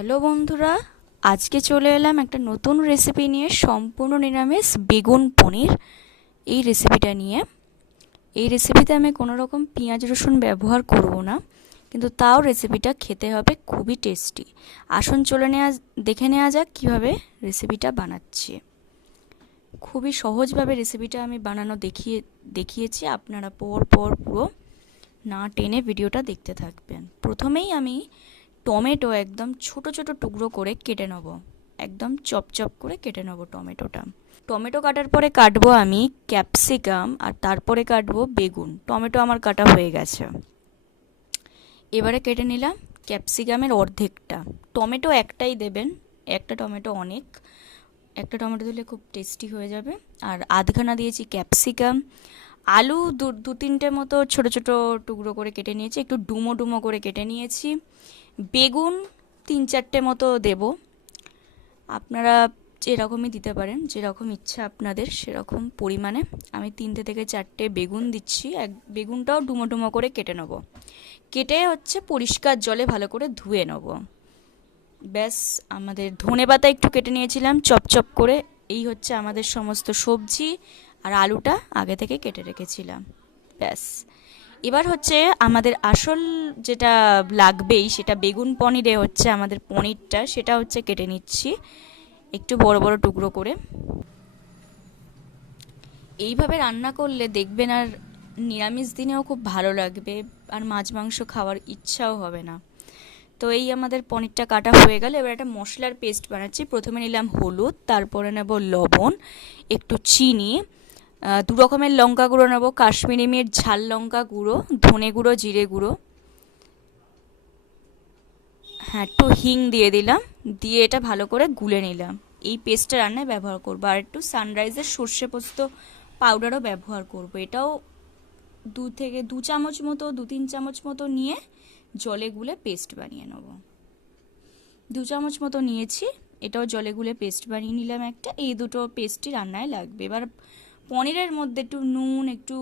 Hello বন্ধুরা, আজকে চলে এলাম একটা নতুন রেসিপি নিয়ে। সম্পূর্ণ নিরামিষ বেগুন পনির এই রেসিপিটা নিয়ে। এই রেসিপিতে আমি কোনো রকম পেঁয়াজ রসুন ব্যবহার করব না, কিন্তু তাও রেসিপিটা খেতে হবে খুবই টেস্টি। আসুন দেখে নেওয়া যাক কীভাবে রেসিপিটা বানাচ্ছি। খুবই সহজভাবে রেসিপিটা আমি বানানো দেখিয়েছি। আপনারা পর পুরো না টেনে ভিডিওটা দেখতে থাকবেন। প্রথমেই আমি টমেটো একদম ছোট ছোট টুকরো করে কেটে নেব, একদম চপ করে কেটে নেব টমেটোটা। টমেটো কাটার পরে কাটবো আমি ক্যাপসিকাম, আর তারপরে কাটবো বেগুন। টমেটো আমার কাটা হয়ে গেছে। এবারে কেটে নিলাম ক্যাপসিকামের অর্ধেকটা। টমেটো একটাই দেবেন, একটা টমেটো অনেক, একটা টমেটো দিলে খুব টেস্টি হয়ে যাবে। আর আধখানা দিয়েছি ক্যাপসিকাম। আলু দু তিনটে মতো ছোট ছোট টুকরো করে কেটে নিয়েছি, একটু ডুমো করে কেটে নিয়েছি। বেগুন 3-4টে মতো দেব, আপনারা যেরকমই দিতে পারেন, যেরকম ইচ্ছা আপনাদের সেরকম পরিমাণে। আমি 3টে থেকে 4টে বেগুন দিচ্ছি। বেগুনটাও ডুমো করে কেটে নেব। কেটে পরিষ্কার জলে ভালো করে ধুয়ে নেব। ব্যাস, আমাদের ধনেপাতা একটু কেটে নিয়েছিলাম চপ করে। এই আমাদের সমস্ত সবজি, আর আলুটা আগে থেকে কেটে রেখেছিলাম। ব্যাস, এবার আমাদের আসল যেটা লাগবেই, সেটা বেগুন পনিরে আমাদের পনিরটা, সেটা কেটে নিচ্ছি একটু বড় টুকরো করে। এইভাবে রান্না করলে দেখবেন আর নিরামিষ দিনেও খুব ভালো লাগবে, আর মাছ মাংস খাওয়ার ইচ্ছাও হবে না। তো এই আমাদের পনিরটা কাটা হয়ে গেল। এবার একটা মশলার পেস্ট বানাচ্ছি। প্রথমে নিলাম হলুদ, তারপরে নেব লবণ, একটু চিনি, 2 রকমের লঙ্কা গুঁড়ো নেব, কাশ্মীরি মির্চ, ঝাল লঙ্কা গুঁড়ো, ধনে গুঁড়ো, জিরে গুঁড়ো, হ্যাঁ একটু হিং দিয়ে দিলাম। দিয়ে এটা ভালো করে গুলে নিলাম। এই পেস্টটা রান্নায় ব্যবহার করবো। আর একটু সানরাইজের সর্ষে পোস্ত পাউডারও ব্যবহার করব। এটাও 2 চামচ মতো, 2-3 চামচ মতো নিয়ে জলে গুলে পেস্ট বানিয়ে নেব। 2 চামচ মতো নিয়েছি, এটাও জলে গুলে পেস্ট বানিয়ে নিলাম একটা। এই দুটো পেস্টই রান্নায় লাগবে। এবার পনিরের মধ্যে একটু নুন, একটু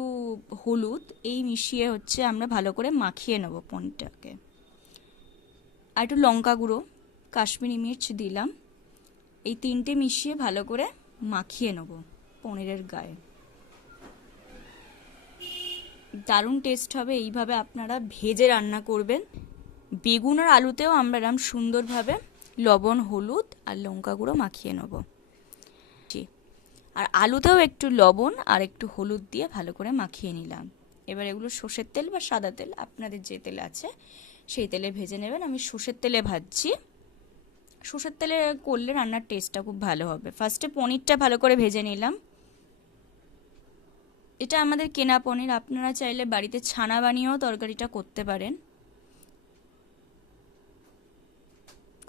হলুদ এই মিশিয়ে আমরা ভালো করে মাখিয়ে নেব পনিরটাকে। আর একটু লঙ্কা গুঁড়ো, কাশ্মীরি মির্চ দিলাম। এই 3টে মিশিয়ে ভালো করে মাখিয়ে নেব পনিরের গায়ে। দারুণ টেস্ট হবে। এইভাবে আপনারা ভেজে রান্না করবেন। বেগুন আর আলুতেও আমরা এরকম সুন্দরভাবে লবণ, হলুদ আর লঙ্কা গুঁড়ো মাখিয়ে নেব। আর আলুতেও একটু লবণ আর একটু হলুদ দিয়ে ভালো করে মাখিয়ে নিলাম। এবার এগুলো সর্ষের তেল বা সাদা তেল, আপনাদের যে তেল আছে সেই তেলে ভেজে নেবেন। আমি সর্ষের তেলে ভাজছি। সর্ষের তেলে করলে রান্নার টেস্টটা খুব ভালো হবে। ফার্স্টে পনিরটা ভালো করে ভেজে নিলাম। এটা আমাদের কেনা পনির, আপনারা চাইলে বাড়িতে ছানা বানিয়েও তরকারিটা করতে পারেন।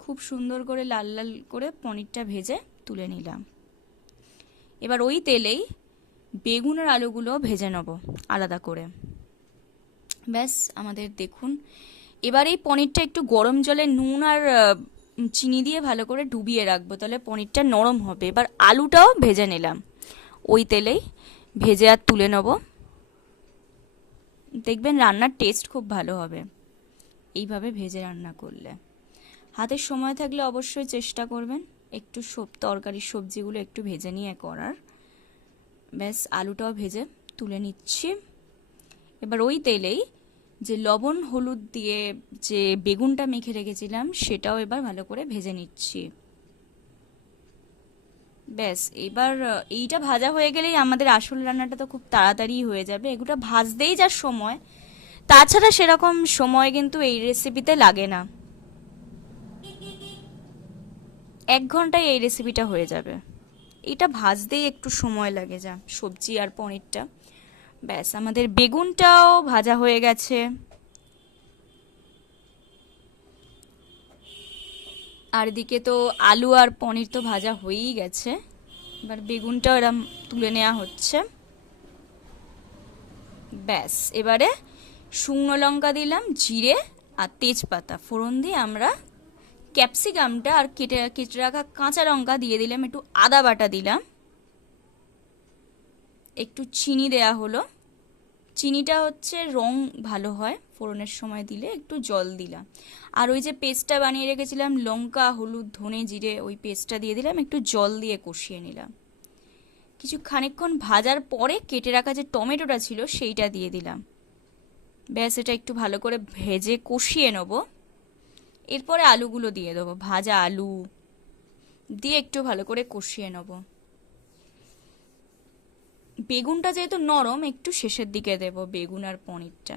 খুব সুন্দর করে লাল লাল করে পনিরটা ভেজে তুলে নিলাম। এবার ওই তেলেই বেগুন আর আলুগুলো ভেজে নেব আলাদা করে। ব্যাস, আমাদের দেখুন এবার এই পনিরটা একটু গরম জলে নুন আর চিনি দিয়ে ভালো করে ডুবিয়ে রাখবো, তাহলে পনিরটা নরম হবে। এবার আলুটাও ভেজে নিলাম ওই তেলেই, ভেজে আর তুলে নেব। দেখবেন রান্নার টেস্ট খুব ভালো হবে এইভাবে ভেজে রান্না করলে। হাতের সময় থাকলে অবশ্যই চেষ্টা করবেন একটু তরকারির সবজিগুলো একটু ভেজে নিয়ে করার। ব্যাস, আলুটাও ভেজে তুলে নিচ্ছি। এবার ওই তেলেই যে লবণ হলুদ দিয়ে যে বেগুনটা মেখে রেখেছিলাম সেটাও এবার ভালো করে ভেজে নিচ্ছি। ব্যাস, এবার এইটা ভাজা হয়ে গেলেই আমাদের আসল রান্নাটা তো খুব তাড়াতাড়ি হয়ে যাবে। এগুলো ভাজতেই যা সময়, তাছাড়া সেরকম সময় কিন্তু এই রেসিপিতে লাগে না। 1 ঘন্টায় এই রেসিপিটা হয়ে যাবে। এটা ভাজতেই একটু সময় লাগে যা, সবজি আর পনিরটা। ব্যাস, আমাদের বেগুনটাও ভাজা হয়ে গেছে। আর এদিকে তো আলু আর পনির তো ভাজা হয়েই গেছে। এবার বেগুনটাও এরম তুলে নেওয়া হচ্ছে। ব্যাস, এবারে শুকনো লঙ্কা দিলাম, জিরে আর তেজপাতা ফোড়ন দিয়ে আমরা ক্যাপসিকামটা আর কেটে রাখা কাঁচা লঙ্কা দিয়ে দিলাম, একটু আদা বাটা দিলাম, একটু চিনি দেয়া হলো, চিনিটা হচ্ছে রং ভালো হয় ফোড়নের সময় দিলে, একটু জল দিলাম। আর ওই যে পেস্টটা বানিয়ে রেখেছিলাম লঙ্কা, হলুদ, ধনে, জিরে, ওই পেস্টটা দিয়ে দিলাম, একটু জল দিয়ে কষিয়ে নিলাম। কিছু খানিকক্ষণ ভাজার পরে কেটে রাখা যে টমেটোটা ছিল সেইটা দিয়ে দিলাম। ব্যাস, এটা একটু ভালো করে ভেজে কষিয়ে নেবো। এরপরে আলুগুলো দিয়ে দেবো, ভাজা আলু দিয়ে একটু ভালো করে কষিয়ে নেবো। বেগুনটা যেহেতু নরম, একটু শেষের দিকে দেব বেগুন আর পনিরটা।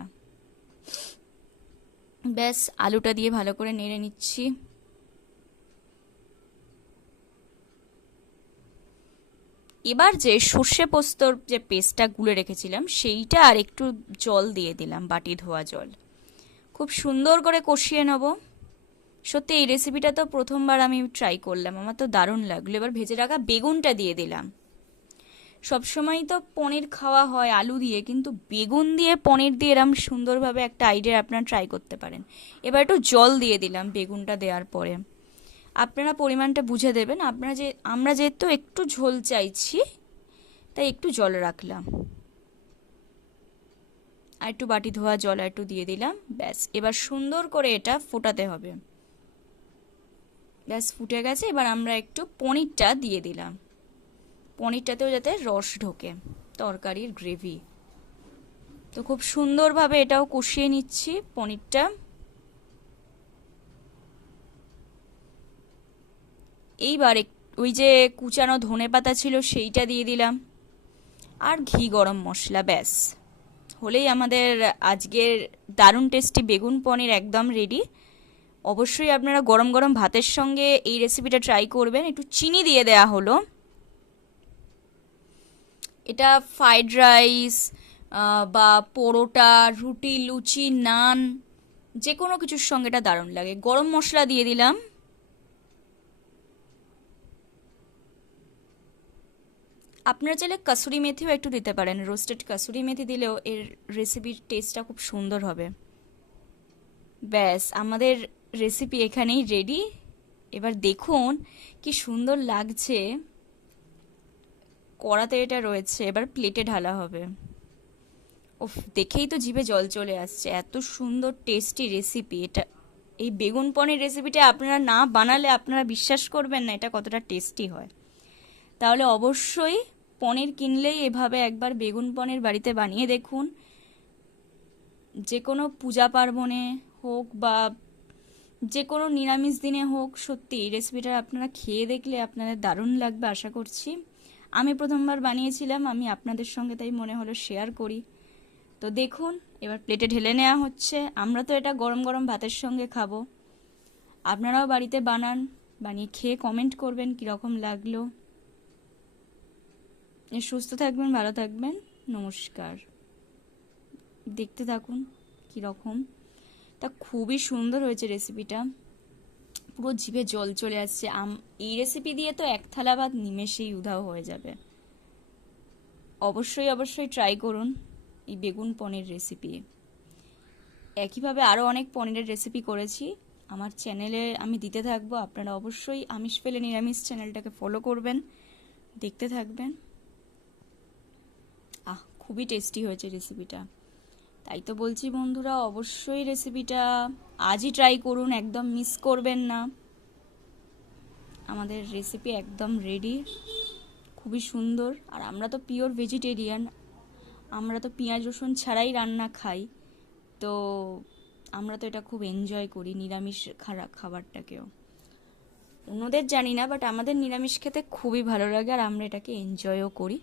ব্যাস, আলুটা দিয়ে ভালো করে নেড়ে নিচ্ছি। এবার যে সর্ষে পোস্তর যে পেস্টটা গুলে রেখেছিলাম সেইটা আর একটু জল দিয়ে দিলাম, বাটি ধোয়া জল। খুব সুন্দর করে কষিয়ে নেব। সত্যি এই রেসিপিটা তো প্রথমবার আমি ট্রাই করলাম, আমার তো দারুণ লাগলো। এবার ভেজে রাখা বেগুনটা দিয়ে দিলাম। সবসময় তো পনির খাওয়া হয় আলু দিয়ে, কিন্তু বেগুন দিয়ে পনির দিয়ে এরম সুন্দরভাবে একটা আইডিয়া আপনারা ট্রাই করতে পারেন। এবার একটু জল দিয়ে দিলাম বেগুনটা দেওয়ার পরে। আপনারা পরিমাণটা বুঝে দেবেন। আমরা যেহেতু একটু ঝোল চাইছি তাই একটু জল রাখলাম। আর একটু বাটি ধোয়া জল একটু দিয়ে দিলাম। ব্যাস, এবার সুন্দর করে এটা ফোটাতে হবে। ব্যাস, ফুটে গেছে। এবার আমরা একটু পনিরটা দিয়ে দিলাম, পনিরটাতেও যাতে রস ঢোকে, তরকারির গ্রেভি। তো খুব সুন্দরভাবে এটাও কষিয়ে নিচ্ছি পনিরটা। এইবার ওই যে কুচানো ধনেপাতা ছিল সেইটা দিয়ে দিলাম, আর ঘি গরম মশলা। ব্যাস, হলেই আমাদের আজকের দারুণ টেস্টি বেগুন পনির একদম রেডি। অবশ্যই আপনারা গরম গরম ভাতের সঙ্গে এই রেসিপিটা ট্রাই করবেন। একটু চিনি দিয়ে দেয়া হলো। এটা ফ্রাইড রাইস বা পরোটা, রুটি, লুচি, নান, যে কোনো কিছুর সঙ্গে এটা দারুণ লাগে। গরম মশলা দিয়ে দিলাম। আপনারা চাইলে কাসুরি মেথিও একটু দিতে পারেন, রোস্টেড কাসুরি মেথি দিলেও এর রেসিপির টেস্টটা খুব সুন্দর হবে। ব্যাস, আমাদের রেসিপি এখানেই রেডি। এবার দেখুন কি সুন্দর লাগছে। কড়াতে এটা রয়েছে, এবার প্লেটে ঢালা হবে। ওফ, দেখেই তো জিভে জল চলে আসছে, এত সুন্দর টেস্টি রেসিপি এটা। এই বেগুন পনির রেসিপিটা আপনারা না বানালে আপনারা বিশ্বাস করবেন না এটা কতটা টেস্টি হয়। তাহলে অবশ্যই পনির কিনলেই এভাবে একবার বেগুন পনির বাড়িতে বানিয়ে দেখুন। যে কোনো পূজা পার্বণে হোক বা যে কোনো নিরামিষ দিনে হোক, সত্যি এই রেসিপিটা আপনারা খেয়ে দেখলে আপনাদের দারুণ লাগবে আশা করছি। আমি প্রথমবার বানিয়েছিলাম, আমি আপনাদের সঙ্গে তাই মনে হলো শেয়ার করি। তো দেখুন, এবার প্লেটে ঢেলে নেওয়া হচ্ছে। আমরা তো এটা গরম গরম ভাতের সঙ্গে খাবো। আপনারাও বাড়িতে বানান, বানিয়ে খেয়ে কমেন্ট করবেন কীরকম লাগলো। সুস্থ থাকবেন, ভালো থাকবেন, নমস্কার। দেখতে থাকুন কীরকম। তা খুবই সুন্দর হয়েছে রেসিপিটা, পুরো জিভে জল চলে আসছে। এই রেসিপি দিয়ে তো এক থালা ভাত নিমেষেই উধাও হয়ে যাবে। অবশ্যই অবশ্যই ট্রাই করুন এই বেগুন পনির রেসিপি। একইভাবে আরও অনেক পনিরের রেসিপি করেছি আমার চ্যানেলে, আমি দিতে থাকবো। আপনারা অবশ্যই আমিষ পেলে নিরামিষ চ্যানেলটাকে ফলো করবেন, দেখতে থাকবেন। খুবই টেস্টি হয়েছে রেসিপিটা। তাই তো বলছি বন্ধুরা, অবশ্যই রেসিপিটা আজই ট্রাই করুন, একদম মিস করবেন না। আমাদের রেসিপি একদম রেডি, খুবই সুন্দর। আর আমরা তো পিওর ভেজিটেরিয়ান, আমরা তো পেঁয়াজ রসুন ছাড়াই রান্না খাই। তো আমরা তো এটা খুব এনজয় করি, নিরামিষ খাবারটাকেও। অন্যদের জানি না, বাট আমাদের নিরামিষ খেতে খুবই ভালো লাগে আর আমরা এটাকে এনজয়ও করি।